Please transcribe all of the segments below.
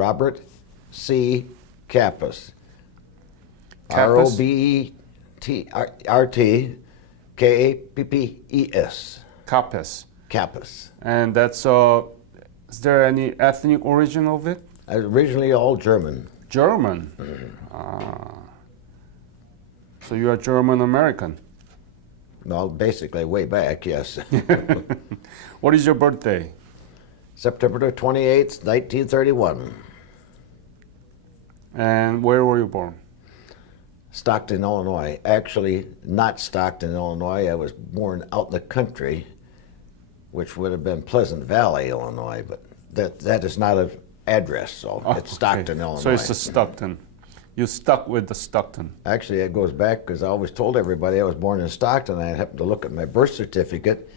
Robert C. Kappes. Kappes? Robertkappes. Kappes. Kappes. And that's, is there any ethnic origin of it? Originally all German. German. So you are German American. Well, basically way back, yes. What is your birthday? September the 28th, 1931. And where were you born? Stockton, Illinois. Actually, not Stockton, Illinois. I was born out in the country, which would have been Pleasant Valley, Illinois, but that is not an address, so it's Stockton, Illinois. So it's the Stockton. You stuck with the Stockton. Actually, it goes back because I always told everybody I was born in Stockton. I happened to look at my birth certificate,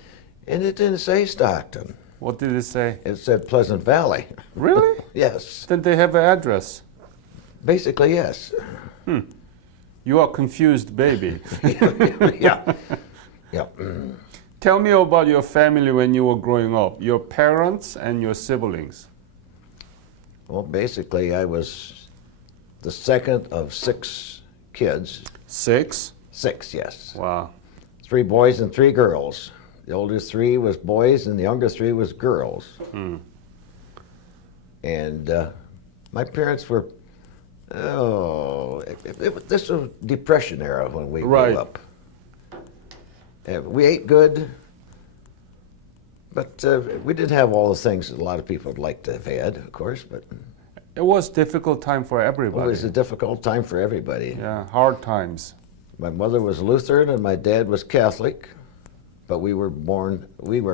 and it didn't say Stockton. What did it say? It said Pleasant Valley. Really? Yes. Then they have an address. Basically, yes. You are confused, baby. Yeah. Yeah. Tell me about your family when you were growing up, your parents and your siblings. Well, basically, I was the second of 6 kids. 6? 6, yes. Wow. 3 boys and 3 girls. The oldest 3 was boys, and the youngest 3 was girls. And my parents were, this was Depression era when we grew up. We ate good, but we didn't have all the things that a lot of people would like to have had, of course, but It was a difficult time for everybody. it was a difficult time for everybody. Yeah, hard times. My mother was Lutheran and my dad was Catholic, but we were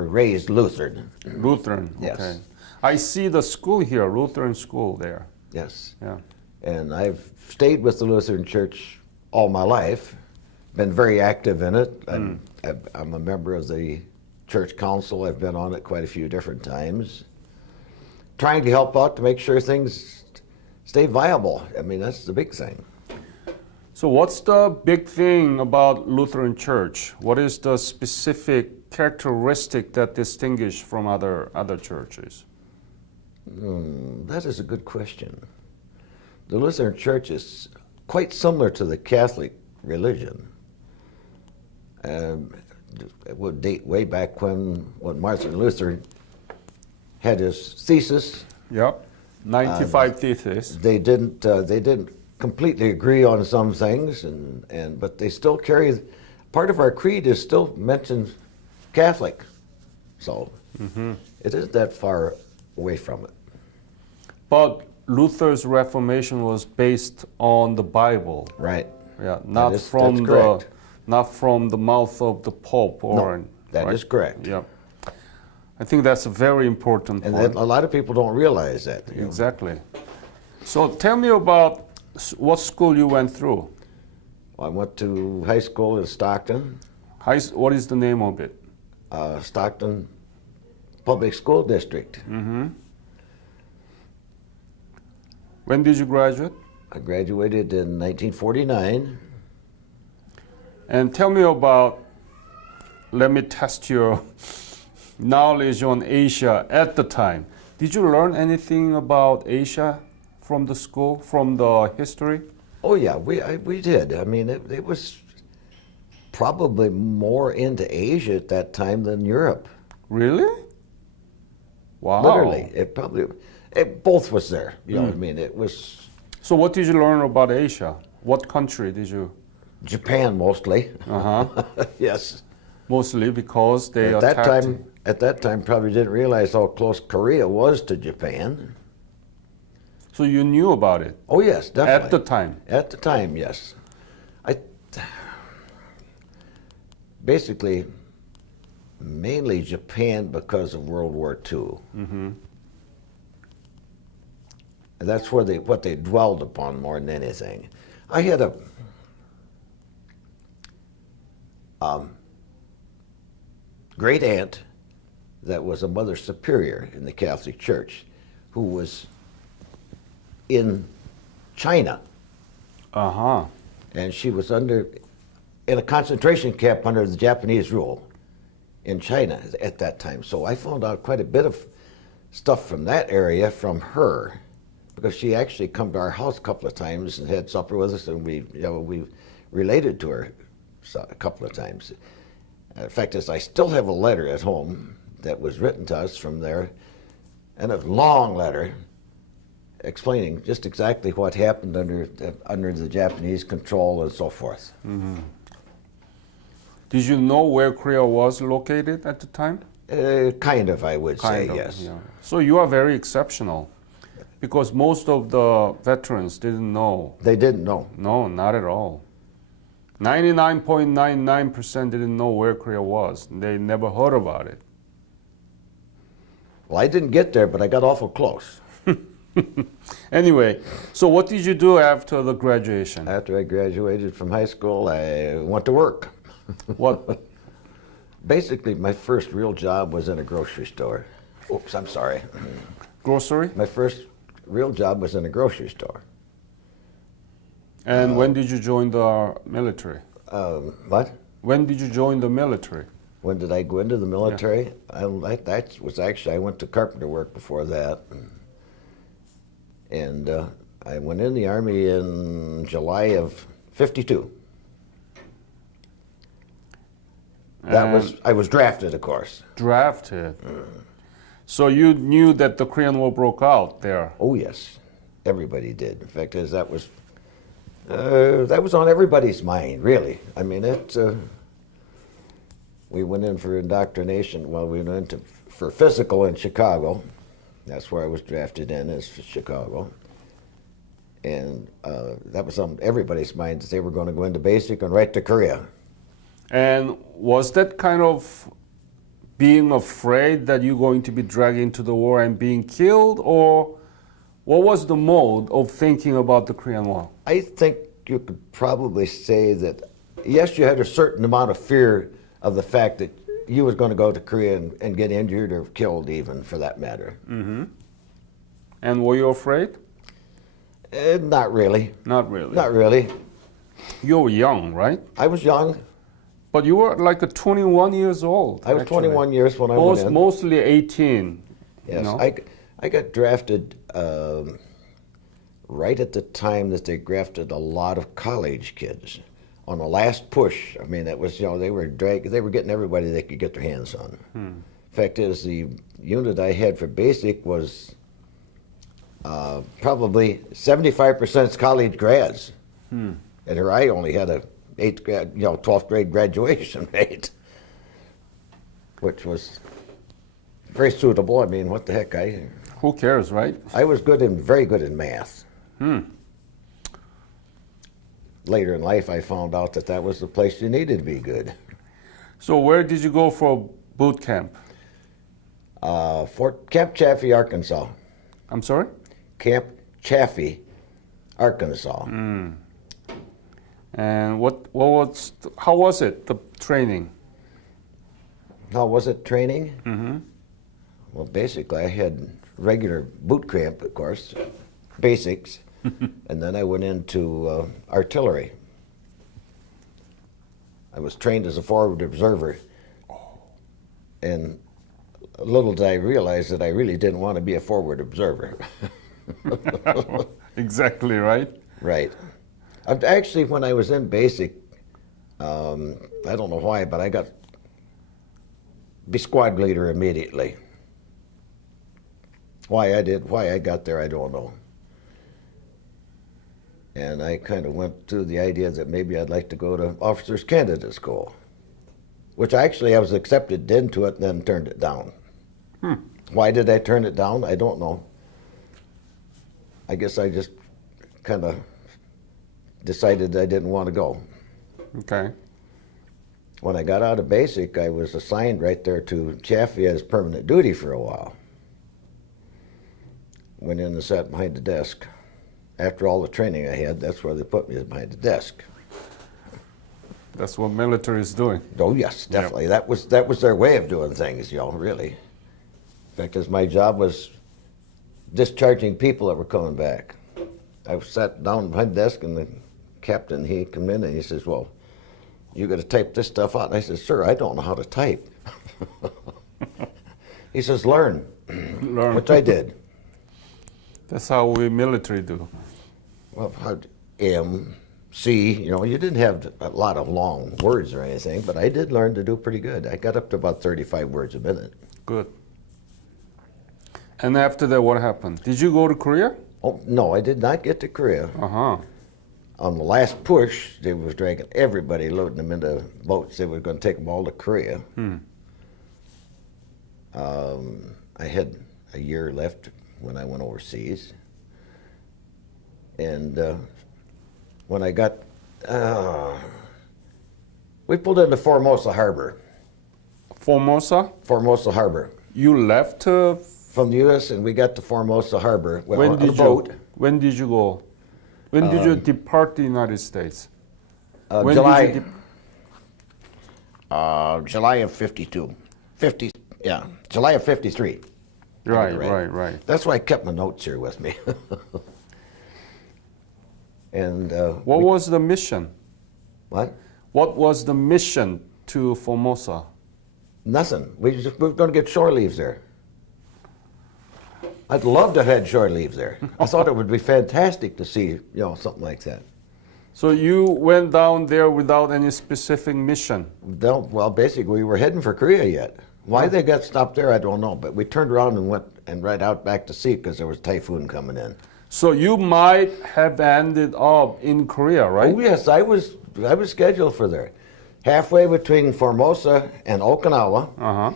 raised Lutheran. Lutheran, Yes. okay. I see the school here, Lutheran school there. Yes. Yeah. And I've stayed with the Lutheran Church all my life, been very active in it. I'm a member of the church council. I've been on it quite a few different times, trying to help out to make sure things stay viable. I mean, that's the big thing. So what's the big thing about Lutheran Church? What is the specific characteristic that distinguish from other churches? That is a good question. The Lutheran Church is quite similar to the Catholic religion. It would date way back when Martin Luther had his thesis. Yep. 95 thesis. They didn't completely agree on some things, but they still carry. Part of our creed is still mentions Catholic, so it isn't that far away from it. But Luther's Reformation was based on the Bible. Right. Yeah, not that's from correct. not from the mouth of the Pope or. No, that is correct. Yeah. I think that's a very important And point. a lot of people don't realize that. You know. Exactly. So tell me about what school you went through. I went to high school in Stockton, What is the name of it? Stockton Public School District. When did you graduate? I graduated in 1949. And tell me about, let me test your knowledge on Asia at the time. Did you learn anything about Asia from the school, from the history? Oh yeah, we did. I mean, it was probably more into Asia at that time than Europe. Really? Wow. Literally, it both was there. You know what I mean? It was So what did you learn about Asia? What country did you? Japan mostly. Uh-huh. Yes. Mostly because they At attacked. that time, probably didn't realize how close Korea was to Japan. So you knew about it Oh yes, definitely. at the time. At the time, yes. Basically, mainly Japan because of World War II. And that's where what they dwelled upon more than anything. I had a great aunt that was a Mother Superior in the Catholic Church who was in China. Uh-huh. And she was in a concentration camp under the Japanese rule in China at that time. So I found out quite a bit of stuff from that area from her. because she actually come to our house a couple of times and had supper with us, and we related to her a couple of times. In fact, I still have a letter at home that was written to us from there, and a long letter explaining just exactly what happened under the Japanese control and so forth. Mm-hmm. Did you know where Korea was located at the time? Kind of, I would say, Kind of, yes. yeah. So you are very exceptional, because most of the veterans didn't know. They didn't know. No, not at all. 99.99% didn't know where Korea was. They never heard about it. Well, I didn't get there, but I got awful close. Anyway, so what did you do after the graduation? After I graduated from high school, I went to work. What? Basically, my first real job was in a grocery store. Oops, I'm sorry. Grocery? My first real job was in a grocery store. And when did you join the military? What? When did you join the military? When did I go into the military? That was actually, I went to carpenter work before that. And I went in the Army in July of '52. I was drafted, of course. Drafted. So you knew that the Korean War broke out there? Oh yes, everybody did. In fact, that was on everybody's mind, really. I mean, we went in for indoctrination. Well, we went for physical in Chicago. That's where I was drafted in, is Chicago. And that was on everybody's mind, that they were going to go into basic and right to Korea. And was that kind of being afraid that you're going to be dragged into the war and being killed, or what was the mode of thinking about the Korean War? I think you could probably say that, yes, you had a certain amount of fear of the fact that you was going to go to Korea and get injured or killed, even, for that matter. Mm-hmm. And were you afraid? Not really. Not really. Not really. You were young, right? I was young. But you were like 21 years old. I was actually. 21 years when I went in. Mostly 18. Yes, You know? I got drafted right at the time that they drafted a lot of college kids on the last push. I mean, it was, they were getting everybody they could get their hands on. Fact is, the unit I had for basic was probably 75% college grads, and here I only had a 12th grade graduation rate, which was very suitable. I mean, what the heck? Who cares, right? I was very good in math. Later in life, I found out that was the place you needed to be good. So where did you go for boot camp? Camp Chaffee, Arkansas. I'm sorry? Camp Chaffee, Arkansas. And how was it, the training? How was it, training? Mm-hmm. Well, basically, I had regular boot camp, of course, basics, and then I went into artillery. I was trained as a forward observer, and little did I realize that I really didn't want to be a forward observer. Exactly, right? Right. Actually, when I was in basic, I don't know why, but I got be squad leader immediately. Why I got there, I don't know. And I kind of went to the idea that maybe I'd like to go to officers candidate school, which actually I was accepted into it and then turned it down. Why did I turn it down? I don't know. I guess I just kind of decided I didn't want to go. Okay. When I got out of basic, I was assigned right there to Chaffee as permanent duty for a while. Went in and sat behind the desk. After all the training I had, that's where they put me, behind the desk. That's what military is doing. Oh yes, definitely. Yep. That was their way of doing things, really. In fact, as my job was discharging people that were coming back. I sat down behind the desk, and the captain, he came in and he says, "Well, you got to type this stuff out." And I said, "Sir, I don't know how to type." He says, "Learn." Learn. Which I did. That's how we military do. Well, M, C, you didn't have a lot of long words or anything, but I did learn to do pretty good. I got up to about 35 words a minute. Good. And after that, what happened? Did you go to Korea? Oh, no, I did not get to Korea. Uh-huh. On the last push, they was dragging everybody, loading them into boats. They were going to take them all to Korea. I had a year left when I went overseas. And when I got, we pulled into Formosa Harbor. Formosa? Formosa Harbor. You left From the U.S. and we got to Formosa Harbor when on did a boat. When did you go? When did you depart the United States? When July, did you July of 52. July of 53. Right. That's why I kept my notes here with me. And What was the mission? what? What was the mission to Formosa? Nothing. We were going to get shore leaves there. I'd love to have had shore leaves there. I thought it would be fantastic to see, something like that. So you went down there without any specific mission? Well, basically, we were heading for Korea yet. Why they got stopped there, I don't know. But we turned around and went and right out back to sea because there was typhoon coming in. So you might have ended up in Korea, right? Oh yes, I was scheduled for there. Halfway between Formosa and Okinawa, Uh-huh.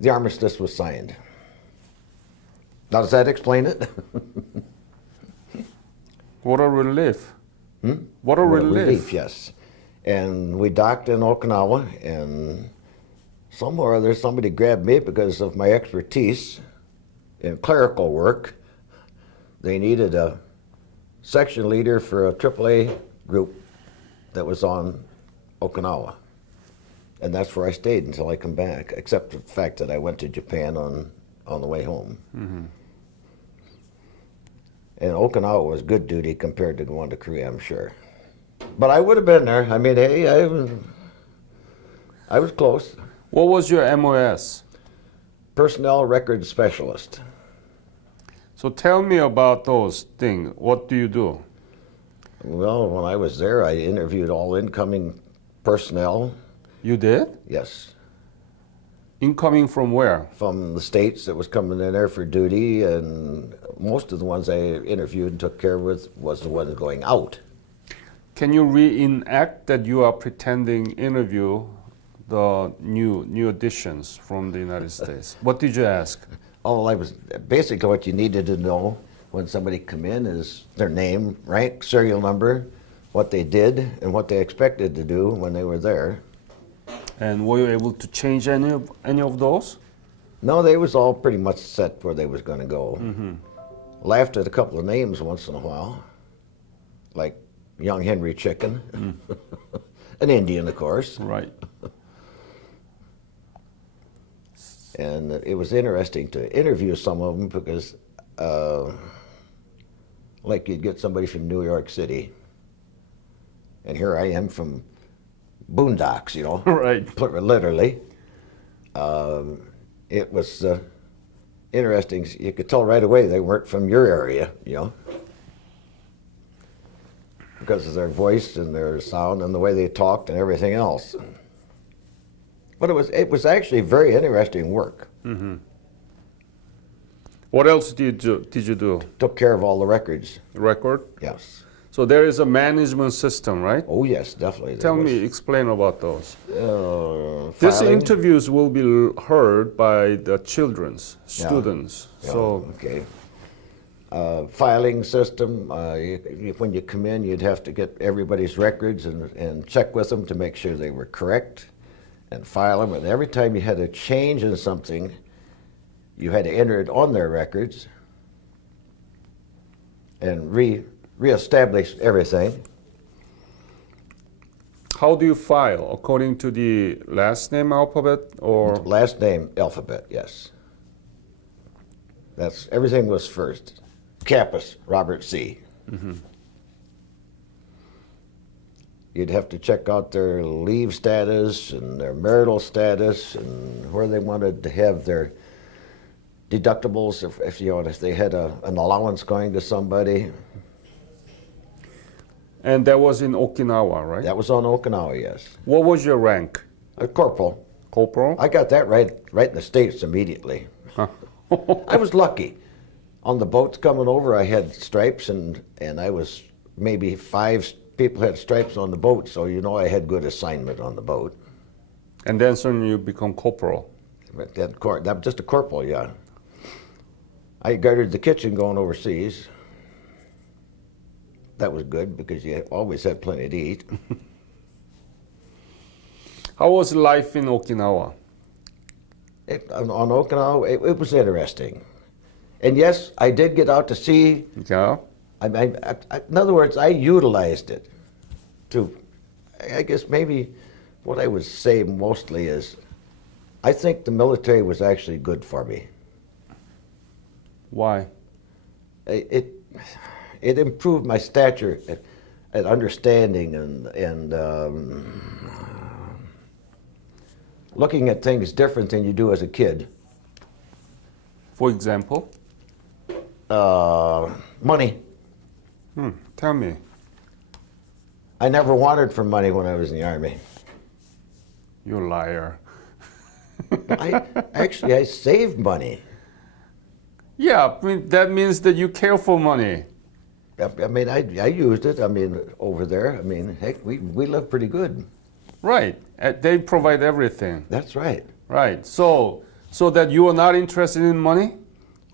the armistice was signed. Now, does that explain it? What a relief. What a relief. Yes. And we docked in Okinawa, and somewhere or other somebody grabbed me because of my expertise in clerical work. They needed a section leader for a AAA group that was on Okinawa. And that's where I stayed until I come back, except the fact that I went to Japan on the way home. And Okinawa was good duty compared to going to Korea, I'm sure. But I would have been there. I mean, hey, I was close. What was your MOS? Personnel record specialist. So tell me about those things. What do you do? Well, when I was there, I interviewed all incoming personnel. You did? Yes. Incoming from where? From the states that was coming in there for duty, and most of the ones I interviewed and took care of was the ones going out. Can you reenact that you are pretending interview the new additions from the United States? What did you ask? Basically what you needed to know when somebody come in is their name, rank, serial number, what they did, and what they expected to do when they were there. And were you able to change any of those? No, they was all pretty much set where they was going to go. Laughed at a couple of names once in a while, like Young Henry Chicken, an Indian, of course. Right. And it was interesting to interview some of them because, like, you'd get somebody from New York City, and here I am from boondocks, Right. literally. It was interesting. You could tell right away they weren't from your area, because of their voice and their sound and the way they talked and everything else. But it was actually very interesting work. What else did you do? Took care of all the records. Record? Yes. So there is a management system, right? Oh yes, definitely. Explain about those. These Filing. interviews will be heard by the children's students. Yeah, So okay. Filing system. When you come in, you'd have to get everybody's records and check with them to make sure they were correct, and file them. And every time you had a change in something, you had to enter it on their records and reestablish everything. how do you file? According to the last name alphabet or? Last name alphabet, yes. That's everything was first. Kappes, Robert C. You'd have to check out their leave status and their marital status and where they wanted to have their deductibles if they had an allowance going to somebody. And that was in Okinawa, right? That was on Okinawa, yes. What was your rank? A corporal. Corporal? I got that right in the States immediately. Huh. I was lucky. On the boats coming over, I had stripes, and I was maybe 5 people had stripes on the boat, so I had good assignment on the boat. And then suddenly you become corporal. But that was just a corporal, yeah. I guarded the kitchen going overseas. That was good because you always had plenty to eat. How was life in Okinawa? On Okinawa, it was interesting. And yes, I did get out to sea. Yeah. In other words, I utilized it to, I guess maybe what I would say mostly is, I think the military was actually good for me. Why? It improved my stature at understanding and looking at things different than you do as a kid. For example? Money. Tell me. I never wanted for money when I was in the Army. You liar. I saved money. Yeah, that means that you care for money. I mean, I used it. I mean, over there. I mean, heck, we live pretty good. Right. They provide everything. That's right. Right. So that you are not interested in money?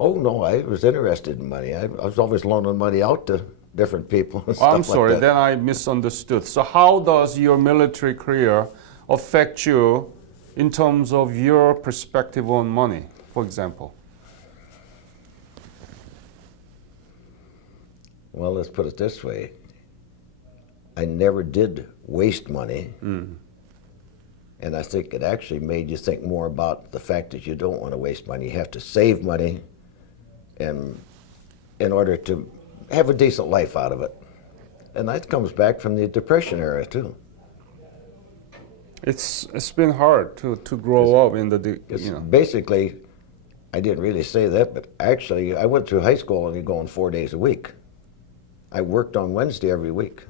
Oh no, I was interested in money. I was always loaning money out to different people. And I'm stuff sorry, like that. then I misunderstood. So how does your military career affect you in terms of your perspective on money, for example? Well, let's put it this way. I never did waste money. And I think it actually made you think more about the fact that you don't want to waste money. You have to save money in order to have a decent life out of it. And that comes back from the Depression era, too. It's been hard to grow up in the Basically, I didn't really say that, but actually I went through high school only going 4 days a week. I worked on Wednesday every week.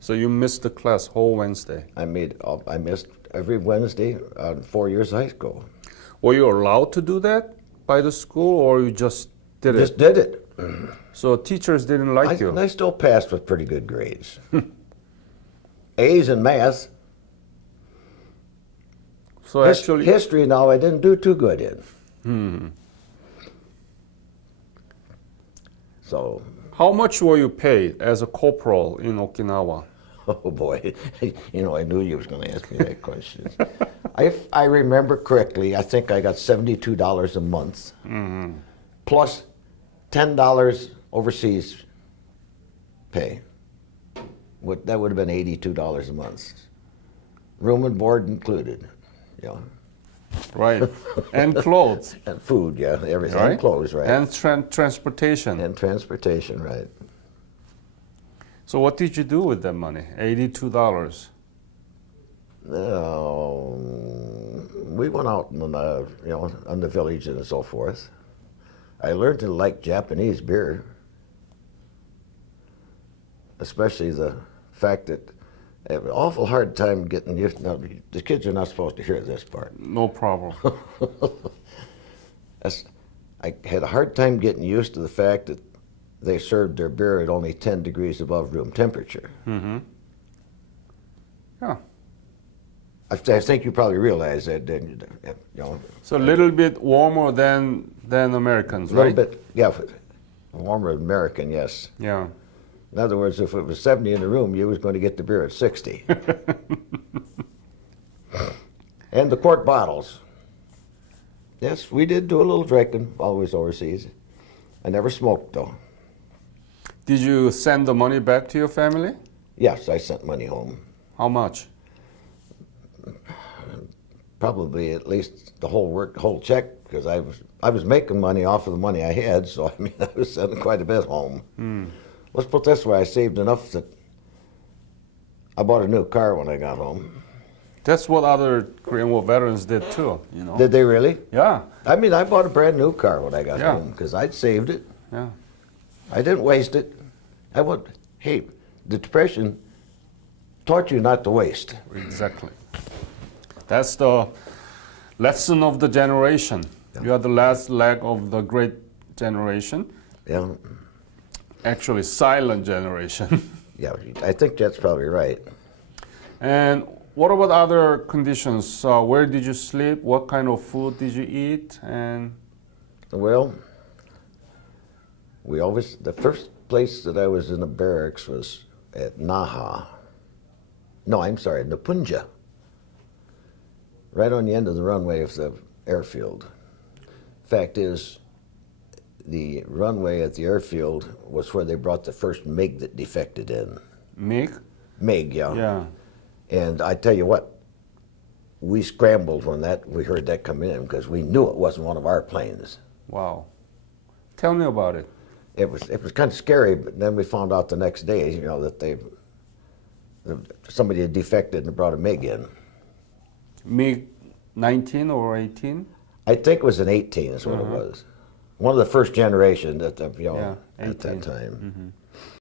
So you missed the class whole Wednesday. I missed every Wednesday 4 years of high school. Were you allowed to do that by the school, or you just did it? Just did it. So teachers didn't like you. And I still passed with pretty good grades. A's in math. So actually, History now I didn't do too good in. So, how much were you paid as a corporal in Okinawa? oh boy, I knew you was going to ask me that question. If I remember correctly, I think I got $72 a month, plus $10 overseas pay. That would have been $82 a month, room and board included. Right. And clothes. And food, yeah, everything. Right? And clothes, right. And transportation. And transportation, right. So what did you do with that money? $82. We went out in on the village and so forth. I learned to like Japanese beer, especially the fact that I have an awful hard time getting used. Now, the kids are not supposed to hear this part. No problem. I had a hard time getting used to the fact that they served their beer at only 10 degrees above room temperature. Yeah. I think you probably realize that, didn't you? So a little bit warmer than Americans, A little right? bit, yeah, warmer American, yes. Yeah. In other words, if it was 70 in the room, you was going to get the beer at 60. And the quart bottles. Yes, we did do a little drinking while we was overseas. I never smoked, though. Did you send the money back to your family? Yes, I sent money home. How much? Probably at least the whole check, because I was making money off of the money I had, so I was sending quite a bit home. Let's put it this way, I saved enough that I bought a new car when I got home. That's what other Korean War veterans did too, you know. Did they really? Yeah, I mean, I bought a brand new car when I got Yeah. home because I'd saved it. yeah. I didn't waste it. Hey, the Depression taught you not to waste. Exactly. That's the lesson of the generation. You are the last leg of the great generation. Yeah, Actually, silent generation. yeah, I think that's probably right. And what about other conditions? Where did you sleep? What kind of food did you eat? And Well, the first place that I was in the barracks was at Naha. No, I'm sorry, Napunja. Right on the end of the runway of the airfield. Fact is, the runway at the airfield was where they brought the first MiG that defected in. MiG? MiG, yeah. Yeah. And I tell you what, we scrambled when we heard that come in because we knew it wasn't one of our planes. Wow. Tell me about it. It was kind of scary, but then we found out the next day, you know, that somebody had defected and brought a MiG in. MiG 19 or 18? I think it was an 18 is what it was. One of the first generation that, you know, Yeah, at that 18. time.